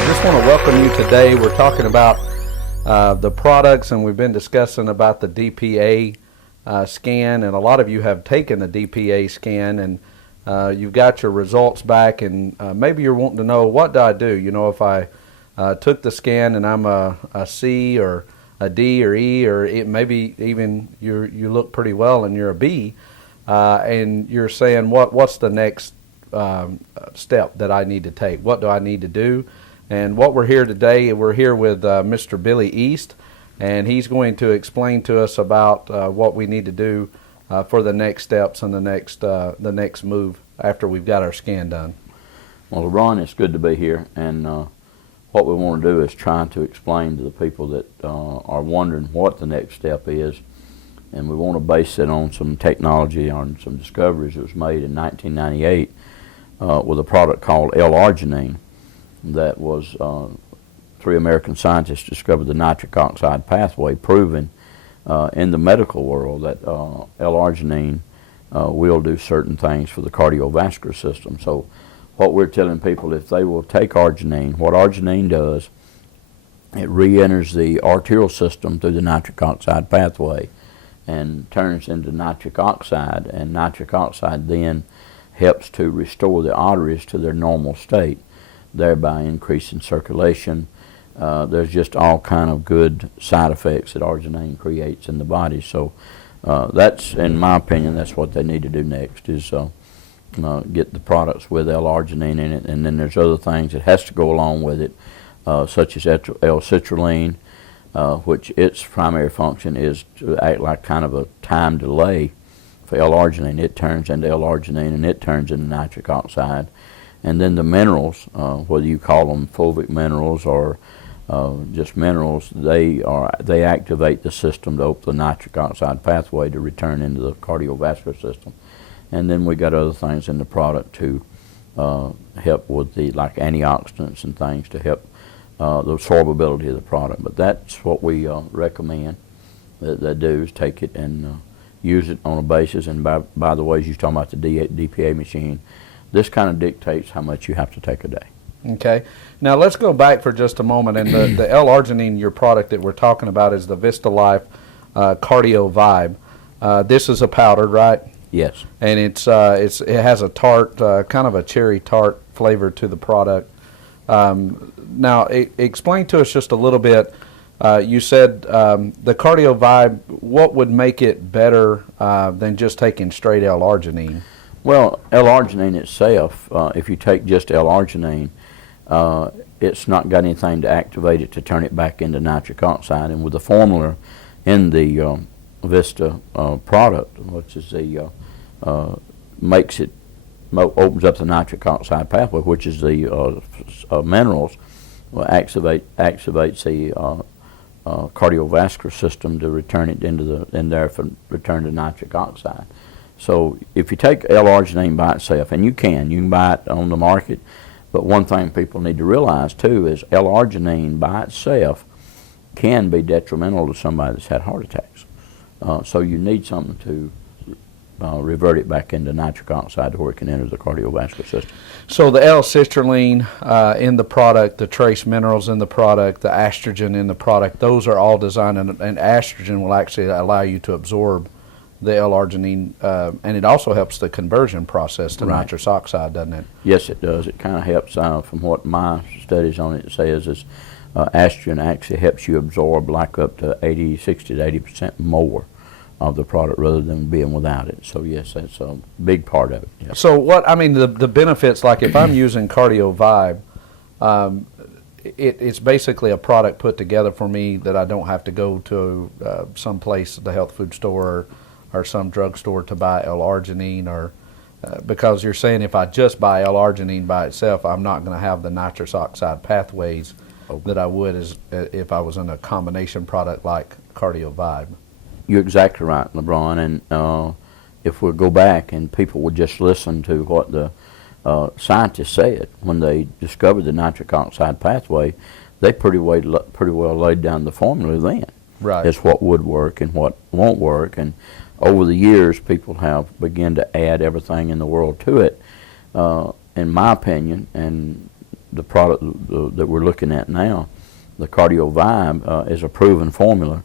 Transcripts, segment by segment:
just want to welcome you today. We're talking about the products, and we've been discussing about the DPA scan, and a lot of you have taken the DPA scan, and you've got your results back, and maybe you're wanting to know, what do I do? You know, if I took the scan and I'm a C or a D or E, or maybe even you look pretty well and you're a B, and you're saying, what's the next step that I need to take? What do I need to do? And what we're here today, we're here with Mr. Billy East, and he's going to explain to us about what we need to do for the next steps and the next move after we've got our scan done. Well, Ron, it's good to be here, and what we want to do is try to explain to the people that are wondering what the next step is, and we want to base it on some technology, on some discoveries that was made in 1998 with a product called L-arginine. That was three American scientists discovered the nitric oxide pathway, proving in the medical world that L-arginine will do certain things for the cardiovascular system. So what we're telling people, if they will take arginine, what arginine does, it re-enters the arterial system through the nitric oxide pathway and turns into nitric oxide, and nitric oxide then helps to restore the arteries to their normal state, thereby increasing circulation. There's just all kind of good side effects that arginine creates in the body. So that's, in my opinion, that's what they need to do next, is get the products with L-arginine in it, and then there's other things that has to go along with it, such as L-citrulline, which its primary function is to act like kind of a time delay for L-arginine. It turns into L-arginine and it turns into nitric oxide. And then the minerals, whether you call them fulvic minerals or just minerals, they activate the system to open the nitric oxide pathway to return into the cardiovascular system. And then we got other things in the product to help with the, like antioxidants and things to help the absorbability of the product. But that's what we recommend that they do, is take it and use it on a basis. And by the way, you're talking about the DPA machine, this kind of dictates how much you have to take a day. Okay. Now let's go back for just a moment. And the L-arginine, your product that we're talking about, is the VistaLife Cardio Vibe. This is a powder, right? Yes. And it has a tart, kind of a cherry tart flavor to the product. Now, explain to us just a little bit. You said the Cardio Vibe, what would make it better than just taking straight L-arginine? Well, L-arginine itself, if you take just L-arginine, it's not got anything to activate it to turn it back into nitric oxide. And with the formula in the Vista product, which is the makes it opens up the nitric oxide pathway, which is the minerals, activates the cardiovascular system to return it in there for return to nitric oxide. So if you take L-arginine by itself, and you can buy it on the market, but one thing people need to realize too is L-arginine by itself can be detrimental to somebody that's had heart attacks. So you need something to revert it back into nitric oxide to where it can enter the cardiovascular system. So the L-citrulline in the product, the trace minerals in the product, the estrogen in the product, those are all designed, and estrogen will actually allow you to absorb the L-arginine, and it also helps the conversion process to nitrous oxide, doesn't it? Yes, it does. It kind of helps, from what my studies on it says, is estrogen actually helps you absorb like up to 60 to 80% more of the product rather than being without it. So yes, that's a big part of it. Yes. So the benefits, like if I'm using Cardio Vibe, it's basically a product put together for me that I don't have to go to some place, the health food store or some drugstore, to buy L-arginine, or because you're saying if I just buy L-arginine by itself, I'm not going to have the nitrous oxide pathways that I would if I was in a combination product like Cardio Vibe. You're exactly right, LeBron, and if we go back and people would just listen to what the scientists said when they discovered the nitric oxide pathway, they pretty well laid down the formula then. Right. As what would work and what won't work, and over the years people have begun to add everything in the world to it. In my opinion, and the product that we're looking at now, the CardioVibe, is a proven formula.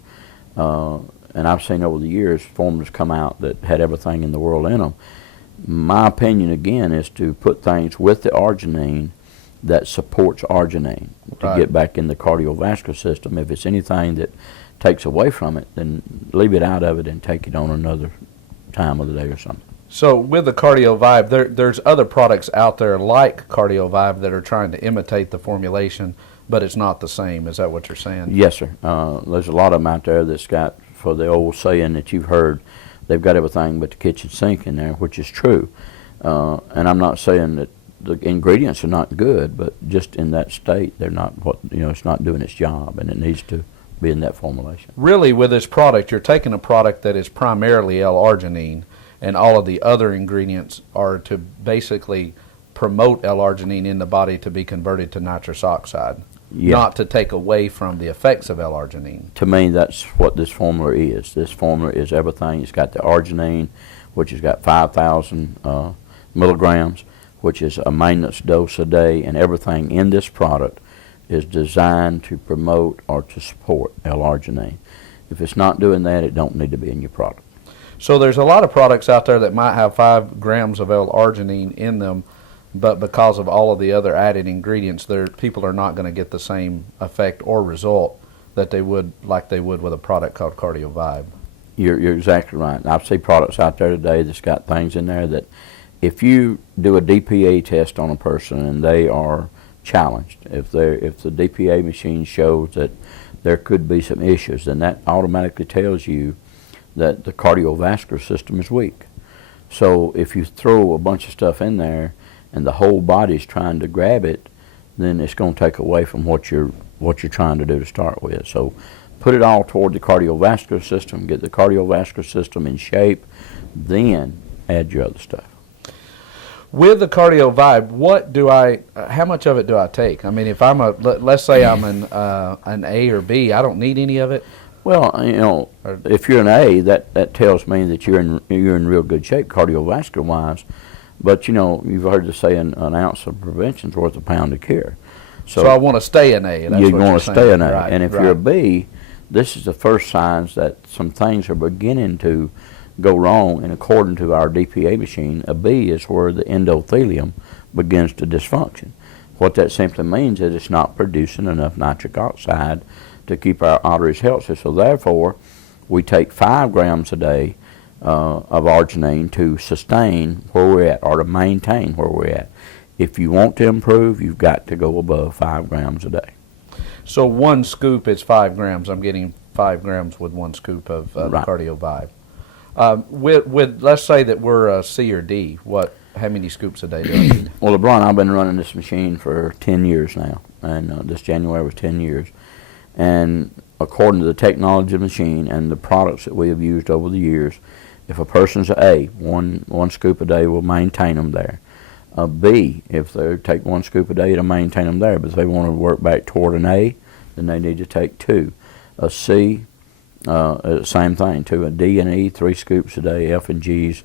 And I've seen over the years formulas come out that had everything in the world in them. My opinion, again, is to put things with the arginine that supports arginine to Right. get back in the cardiovascular system. If it's anything that takes away from it, then leave it out of it and take it on another time of the day or something. So with the CardioVibe, there's other products out there like CardioVibe that are trying to imitate the formulation, but it's not the same. Is that what you're saying? Yes, sir. There's a lot of them out there that's got, for the old saying that you've heard, they've got everything but the kitchen sink in there, which is true. And I'm not saying that the ingredients are not good, but just in that state, they're not it's not doing its job, and it needs to be in that formulation. Really, with this product, you're taking a product that is primarily L-arginine, and all of the other ingredients are to basically promote L-arginine in the body to be converted to nitrous oxide, Yeah. not to take away from the effects of L-arginine. To me, that's what this formula is. This formula is everything. It's got the arginine, which has got 5,000 milligrams, which is a maintenance dose a day, and everything in this product is designed to promote or to support L-arginine. If it's not doing that, it don't need to be in your product. So there's a lot of products out there that might have 5 grams of L-arginine in them, but because of all of the other added ingredients, people are not going to get the same effect or result that they would with a product called CardioVibe. You're exactly right. I've seen products out there today that's got things in there that if you do a DPA test on a person and they are challenged, if the DPA machine shows that there could be some issues, then that automatically tells you that the cardiovascular system is weak. So if you throw a bunch of stuff in there and the whole body's trying to grab it, then it's going to take away from what you're trying to do to start with. So put it all toward the cardiovascular system, get the cardiovascular system in shape, then add your other stuff. With the CardioVibe, how much of it do I take? I mean, if let's say I'm an A or B, I don't need any of it. Well, if you're an A, that tells me that you're in real good shape cardiovascular wise. But you've heard the saying, an ounce of prevention's worth a pound of cure. So I want to stay an A. That's you're what going you're to stay an A. Right, and if right. you're a B, this is the first signs that some things are beginning to go wrong. And according to our DPA machine, a B is where the endothelium begins to dysfunction. What that simply means is it's not producing enough nitric oxide to keep our arteries healthy. So therefore, we take 5 grams a day of arginine to sustain where we're at or to maintain where we're at. If you want to improve, you've got to go above 5 grams a day. So 1 scoop is 5 grams. I'm getting 5 grams with 1 scoop of Right. CardioVibe. With let's say that we're a C or D, how many scoops a day do I need? Well, LeBron, I've been running this machine for 10 years now, and this January was 10 years. And according to the technology of the machine and the products that we have used over the years, if a person's an A, one scoop a day will maintain them there. A B, if they take 1 scoop a day, it'll maintain them there. But if they want to work back toward an A, then they need to take 2. A C, same thing, 2. A D and E, 3 scoops a day. F and G's,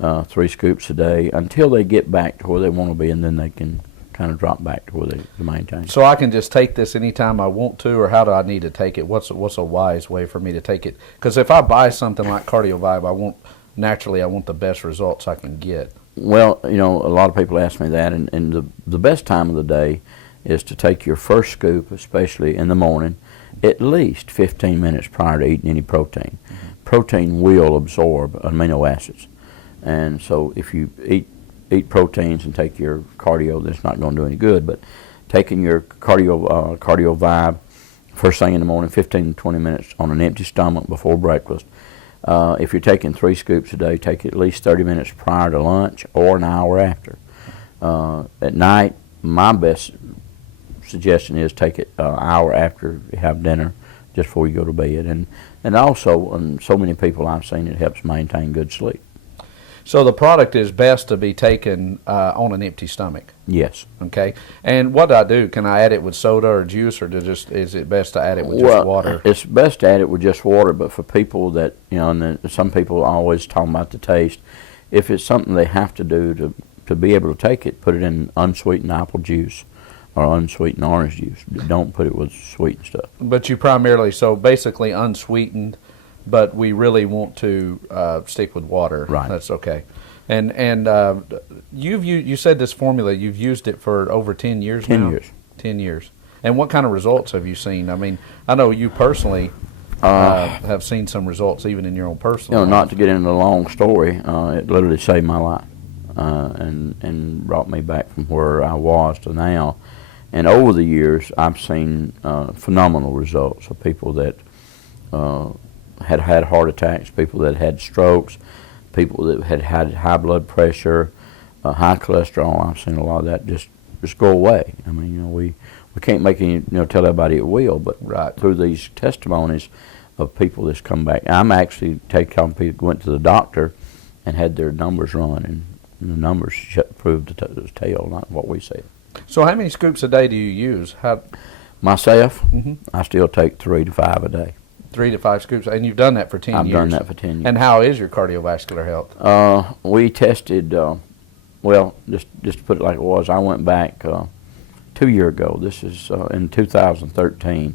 3 scoops a day, until they get back to where they want to be, and then they can kind of drop back to where they maintain. So I can just take this anytime I want to, or how do I need to take it? What's a wise way for me to take it? Because if I buy something like CardioVibe, I want the best results I can get. Well, a lot of people ask me that, and the best time of the day is to take your first scoop, especially in the morning, at least 15 minutes prior to eating any protein. Mm-hmm. Protein will absorb amino acids, and so if you eat proteins and take your cardio, that's not going to do any good. But taking your CardioVibe first thing in the morning, 15 to 20 minutes on an empty stomach before breakfast. If you're taking 3 scoops a day, take at least 30 minutes prior to lunch or an hour after. At night, my best suggestion is take it an hour after you have dinner, just before you go to bed. And also, so many people I've seen, it helps maintain good sleep. So the product is best to be taken on an empty stomach. Yes. Okay. And what do I do? Can I add it with soda or juice, or is it best to add it with just water? It's best to add it with just water, but for people that, and some people always talk about the taste, if it's something they have to do to be able to take it, put it in unsweetened apple juice or unsweetened orange juice. Don't put it with sweetened stuff. But you primarily, so basically unsweetened, but we really want to stick with water. Right. That's okay. And you said this formula, you've used it for over 10 years 10 now? years. 10 years. And what kind of results have you seen? I mean, I know you personally have seen some results even in your own personal life. Not to get into a long story, it literally saved my life and brought me back from where I was to now. And over the years, I've seen phenomenal results of people that had had heart attacks, people that had strokes, people that had had high blood pressure, high cholesterol. I've seen a lot of that just go away. I mean, we can't make any, tell everybody it will, but Right. through these testimonies of people that's come back, I'm actually taking people went to the doctor and had their numbers run, and the numbers proved the tale, not what we said. So how many scoops a day do you use? Myself, Mhm. I still take 3 to 5 a day. 3 to 5 scoops, and you've done that for 10 I've years. done that for 10 years. And how is your cardiovascular health? We tested, well, just to put it like it was, I went back 2 years ago. This is in 2013.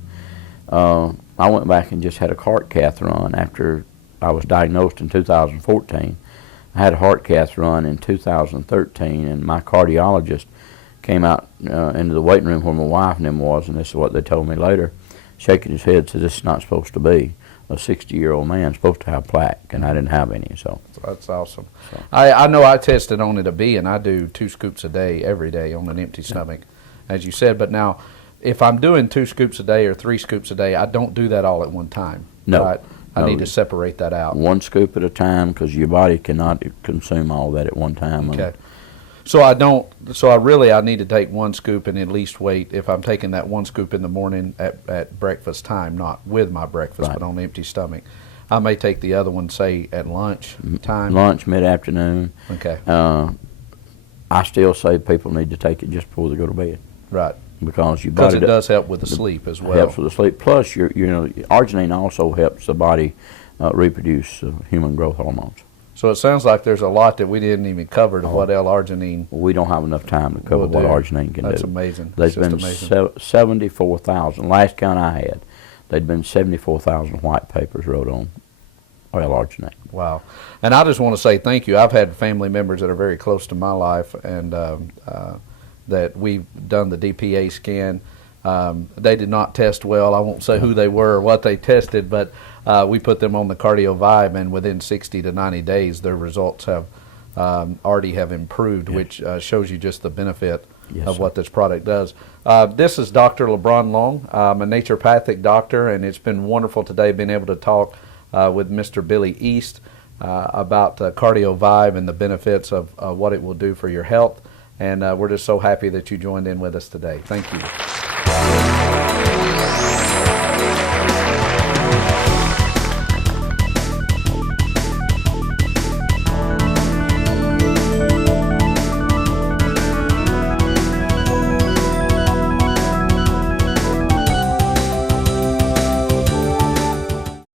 I went back and just had a heart cath run after I was diagnosed in 2014. I had a heart cath run in 2013, and my cardiologist came out into the waiting room where my wife and him was, and this is what they told me later, shaking his head, said, "This is not supposed to be. A 60-year-old man supposed to have plaque," and I didn't have any. So That's awesome. So. I know I tested on it a B, and I do 2 scoops a day every day on an empty stomach, as you said. But now, if I'm doing 2 scoops a day or 3 scoops a day, I don't do that all at one time. No. Right? I No. need to separate that out. 1 scoop at a time, because your body cannot consume all that at one time. Okay. So I don't. So I need to take 1 scoop and at least wait. If I'm taking that 1 scoop in the morning at breakfast time, not with my breakfast, Right. but on an empty stomach, I may take the other one, say at lunch time. Lunch, mid-afternoon. Okay. I still say people need to take it just before they go to bed, Right. because your Because body it does help with the sleep as well. helps with the sleep. Plus, arginine also helps the body reproduce human growth hormones. So it sounds like there's a lot that we didn't even cover to what L-arginine We don't have enough time to cover will what do. arginine can That's do. amazing. There's It's just been amazing. 74,000. Last count I had, there'd been 74,000 white papers wrote on L-arginine. Wow. And I just want to say thank you. I've had family members that are very close to my life, and that we've done the DPA scan. They did not test well. I won't say who they were or what they tested, but we put them on the CardioVibe, and within 60 to 90 days, their results have already have improved, which shows you just the benefit Yes, of sir. what this product does. This is Dr. LeBron Long. I'm a naturopathic doctor, and it's been wonderful today being able to talk with Mr. Billy East about CardioVibe and the benefits of what it will do for your health. And we're just so happy that you joined in with us today. Thank you.